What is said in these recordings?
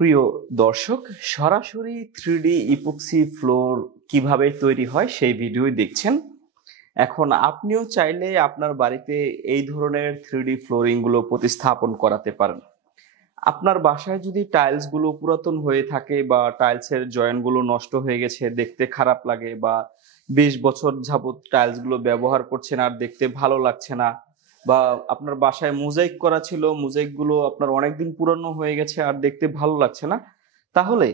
প্রিয় দর্শক, সরাসরি 3D ইপক্সি ফ্লোর কিভাবে তৈরি হয় সেই ভিডিও দেখছেন। এখন আপনিও চাইলে আপনার বাড়িতে এই ধরনের 3D ফ্লোরিং গুলো প্রতিস্থাপন করাতে পারেন। আপনার বাসায় যদি টাইলস গুলো পুরাতন হয়ে থাকে বা টাইলসের জয়েন্ট গুলো নষ্ট হয়ে গেছে, দেখতে খারাপ লাগে, বা 20 বছর যাবত টাইলস গুলো ব্যবহার করছেন আর দেখতে ভালো লাগছে না, বা আপনার বাসায় মোজাইক করা ছিল, মোজাইক গুলো আপনার অনেকদিন পুরানো হয়ে গেছে আর দেখতে ভালো লাগছে না, তাহলে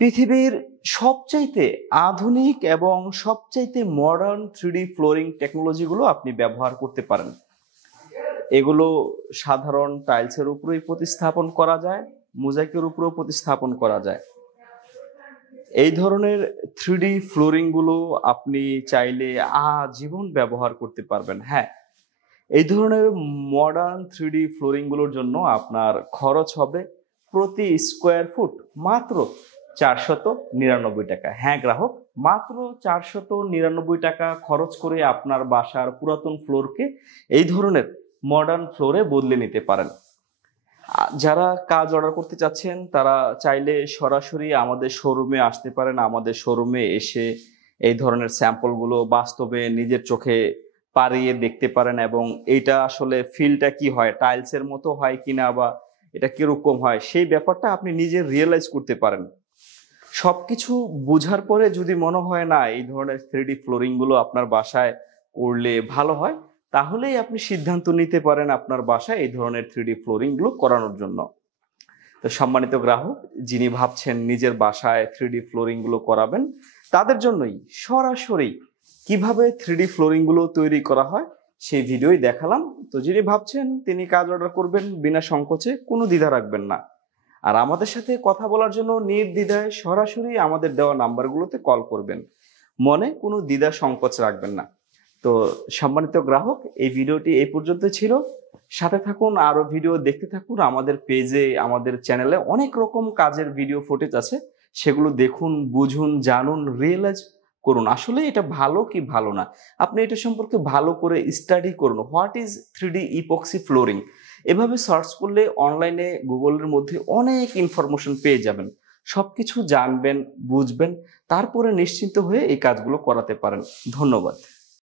পৃথিবীর সবচাইতে আধুনিক এবং সবচাইতে মডার্ন 3D ফ্লোরিং টেকনোলজি গুলো আপনি ব্যবহার করতে পারেন। এগুলো সাধারণ টাইলসের উপরেই প্রতিস্থাপন করা যায়, মোজাইকের উপরেও প্রতিস্থাপন করা যায়। এই ধরনের 3D ফ্লোরিং গুলো আপনি চাইলে আজীবন ব্যবহার করতে পারবেন। হ্যাঁ, এই ধরনের মডার্ন 3D ফ্লোরিং গুলোর জন্য আপনার খরচ হবে প্রতি স্কোয়ার ফুট মাত্র 499 টাকা। হ্যাঁ গ্রাহক, মাত্র 499 টাকা খরচ করে আপনার বাসার পুরাতন ফ্লোরকে এই ধরনের মডার্ন ফ্লোরে বদলে নিতে পারেন। যারা কাজ অর্ডার করতে চাচ্ছেন তারা চাইলে সরাসরি আমাদের শোরুমে আসতে পারেন। আমাদের শোরুমে এসে এই ধরনের স্যাম্পলগুলো বাস্তবে নিজের চোখে পাড়িয়ে দেখতে পারেন এবং এইটা আসলে ফিলটা কি হয়, টাইলসের মতো হয় কিনা বা এটা কিরকম হয়, সেই ব্যাপারটা আপনি নিজে রিয়েলাইজ করতে পারেন। সবকিছু বোঝার পরে যদি মনে হয় না এই ধরনের 3D ফ্লোরিং গুলো আপনার বাসায় করলে ভালো হয়, তাহলেই আপনি সিদ্ধান্ত নিতে পারেন আপনার বাসায় এই ধরনের 3D ফ্লোরিং গুলো করানোর জন্য। তো সম্মানিত গ্রাহক, যিনি ভাবছেন নিজের বাসায় 3D ফ্লোরিং গুলো করাবেন, তাদের জন্যই সরাসরি কিভাবে 3D ফ্লোরিং গুলো তৈরি করা হয় সেই ভিডিওই দেখালাম। তো যিনি ভাবছেন তিনি কাজ অর্ডার করবেন, বিনা সংকোচে, কোনো দ্বিধা রাখবেন না। আর আমাদের সাথে কথা বলার জন্য নির্দ্বিধায় সরাসরি আমাদের দেওয়া নাম্বারগুলোতে কল করবেন, মনে কোনো দ্বিধা সংকোচ রাখবেন না। তো সম্মানিত গ্রাহক, এই ভিডিওটি এই পর্যন্ত ছিল। সাথে থাকুন, আরো ভিডিও দেখতে থাকুন। আমাদের পেজে, আমাদের চ্যানেলে অনেক রকম কাজের ভিডিও ফুটেজ আছে, সেগুলো দেখুন, বুঝুন, জানুন, রিয়েলাইজ করুন আসলে এটা ভালো কি ভালো না। আপনি এটা সম্পর্কে ভালো করে স্টাডি করুন, what is 3D epoxy flooring. এভাবে সার্চ করলে অনলাইনে গুগলের মধ্যে অনেক ইনফরমেশন পেয়ে যাবেন। সবকিছু জানবেন, বুঝবেন, তারপরে নিশ্চিন্ত হয়ে এই কাজগুলো করাতে পারেন। ধন্যবাদ।